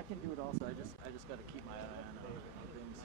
I can do it also. I just got to keep my eye on things.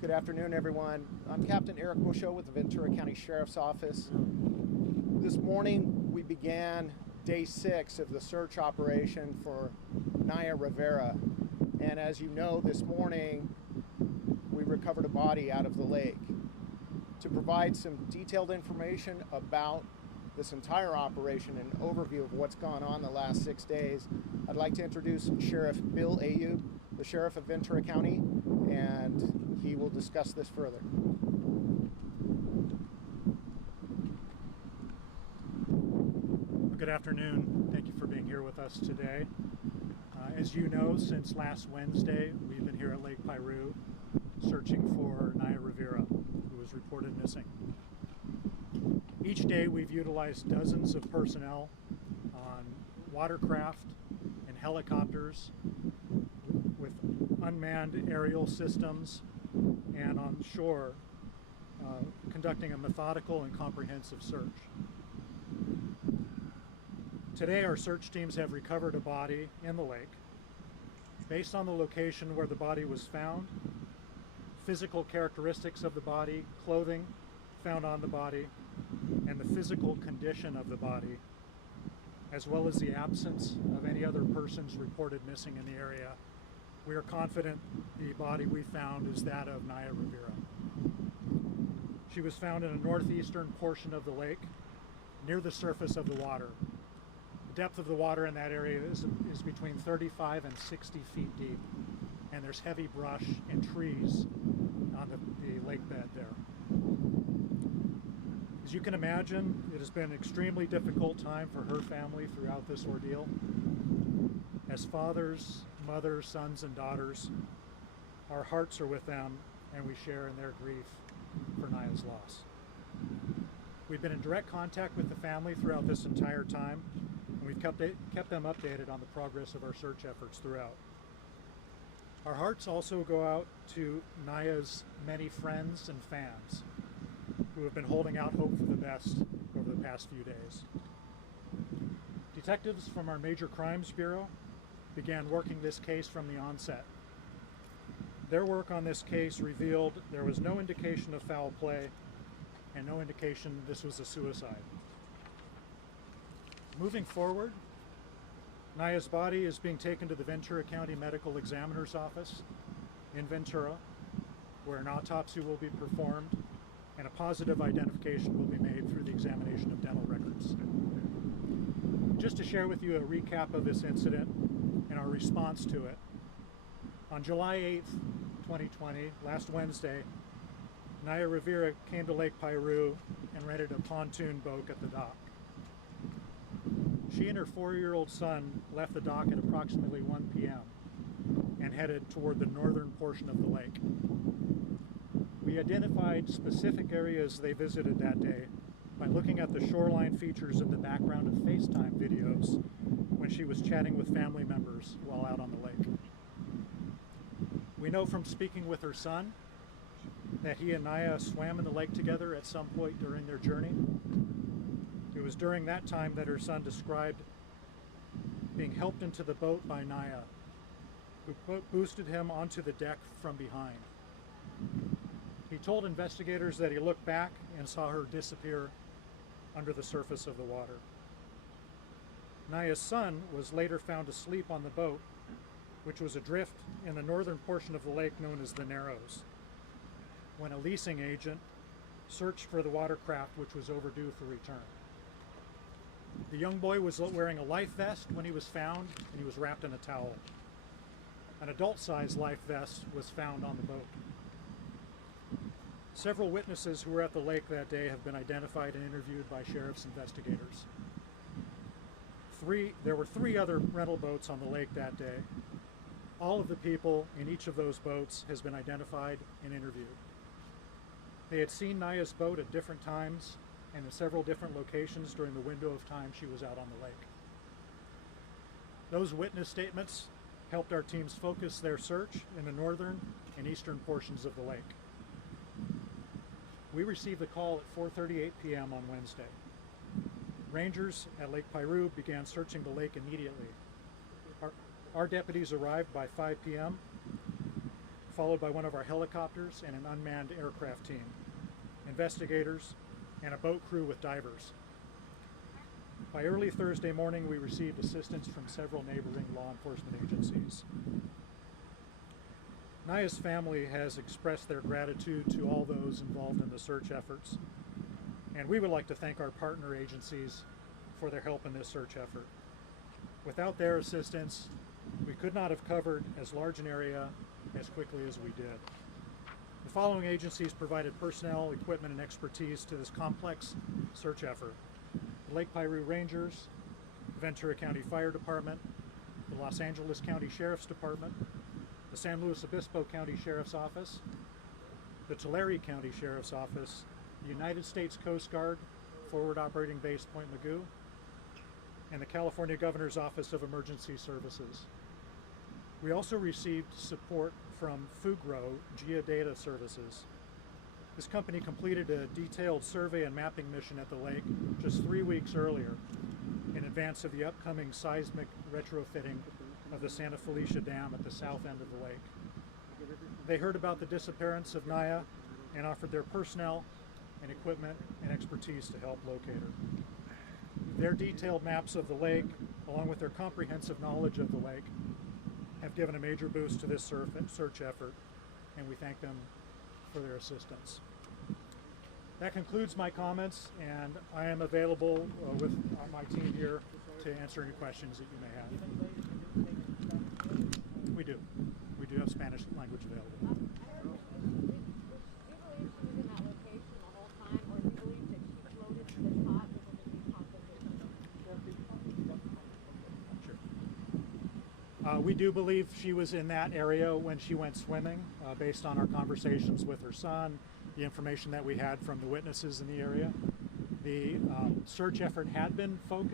Good afternoon, everyone. I'm Captain Eric Busho with the Ventura County Sheriff's Office. This morning, we began day 6 of the search operation for Naya Rivera. And as you know, this morning, we recovered a body out of the lake. To provide some detailed information about this entire operation and overview of what's gone on the last 6 days, I'd like to introduce Sheriff Bill Ayub, the Sheriff of Ventura County, and he will discuss this further. Good afternoon. Thank you for being here with us today. As you know, since last Wednesday, we've been here at Lake Piru searching for Naya Rivera, who was reported missing. Each day we've utilized dozens of personnel on watercraft and helicopters with unmanned aerial systems and on shore, conducting a methodical and comprehensive search. Today our search teams have recovered a body in the lake. Based on the location where the body was found, physical characteristics of the body, clothing, found on the body and the physical condition of the body, as well as the absence of any other persons reported missing in the area, we are confident the body we found is that of Naya Rivera. She was found in a northeastern portion of the lake, near the surface of the water. The depth of the water in that area is between 35 and 60 feet deep, and there's heavy brush and trees on the lake bed there. As you can imagine, it has been an extremely difficult time for her family throughout this ordeal. As fathers, mothers, sons, and daughters, our hearts are with them, and we share in their grief for Naya's loss. We've been in direct contact with the family throughout this entire time, and we've kept them updated on the progress of our search efforts throughout. Our hearts also go out to Naya's many friends and fans who have been holding out hope for the best over the past few days. Detectives from our Major Crimes Bureau began working this case from the onset. Their work on this case revealed there was no indication of foul play and no indication this was a suicide. Moving forward, Naya's body is being taken to the Ventura County Medical Examiner's Office in Ventura, where an autopsy will be performed and a positive identification will be made through the examination of dental records. Just to share with you a recap of this incident and our response to it, on July 8th, 2020, last Wednesday, Naya Rivera came to Lake Piru and rented a pontoon boat at the dock. She and her 4-year-old son left the dock at approximately 1 p.m. and headed toward the northern portion of the lake. We identified specific areas they visited that day by looking at the shoreline features in the background of FaceTime videos when she was chatting with family members while out on the lake. We know from speaking with her son that he and Naya swam in the lake together at some point during their journey. It was during that time that her son described being helped into the boat by Naya, who boosted him onto the deck from behind. He told investigators that he looked back and saw her disappear under the surface of the water. Naya's son was later found asleep on the boat, which was adrift in the northern portion of the lake known as the Narrows, when a leasing agent searched for the watercraft, which was overdue for return. The young boy was wearing a life vest when he was found, and he was wrapped in a towel. An adult-sized life vest was found on the boat. Several witnesses who were at the lake that day have been identified and interviewed by sheriff's investigators. There were 3 other rental boats on the lake that day. All of the people in each of those boats has been identified and interviewed. They had seen Naya's boat at different times and in several different locations during the window of time she was out on the lake. Those witness statements helped our teams focus their search in the northern and eastern portions of the lake. We received the call at 4:38 p.m. on Wednesday. Rangers at Lake Piru began searching the lake immediately. Our deputies arrived by 5 p.m., followed by one of our helicopters and an unmanned aircraft team, investigators, and a boat crew with divers. By early Thursday morning, we received assistance from several neighboring law enforcement agencies. Naya's family has expressed their gratitude to all those involved in the search efforts, and we would like to thank our partner agencies for their help in this search effort. Without their assistance, we could not have covered as large an area as quickly as we did. The following agencies provided personnel, equipment, and expertise to this complex search effort: the Lake Piru Rangers, the Ventura County Fire Department, the Los Angeles County Sheriff's Department, the San Luis Obispo County Sheriff's Office, the Tulare County Sheriff's Office, the United States Coast Guard, Forward Operating Base Point Mugu, and the California Governor's Office of Emergency Services. We also received support from Fugro Geodata Services. This company completed a detailed survey and mapping mission at the lake just 3 weeks earlier in advance of the upcoming seismic retrofitting of the Santa Felicia Dam at the south end of the lake. They heard about the disappearance of Naya and offered their personnel and equipment and expertise to help locate her. Their detailed maps of the lake, along with their comprehensive knowledge of the lake, have given a major boost to this search effort, and we thank them for their assistance. That concludes my comments, and I am available with my team here to answer any questions that you may have. We do. We do have Spanish language available. We do believe she was in that area when she went swimming, based on our conversations with her son, the information that we had from the witnesses in the area. The search effort had been focused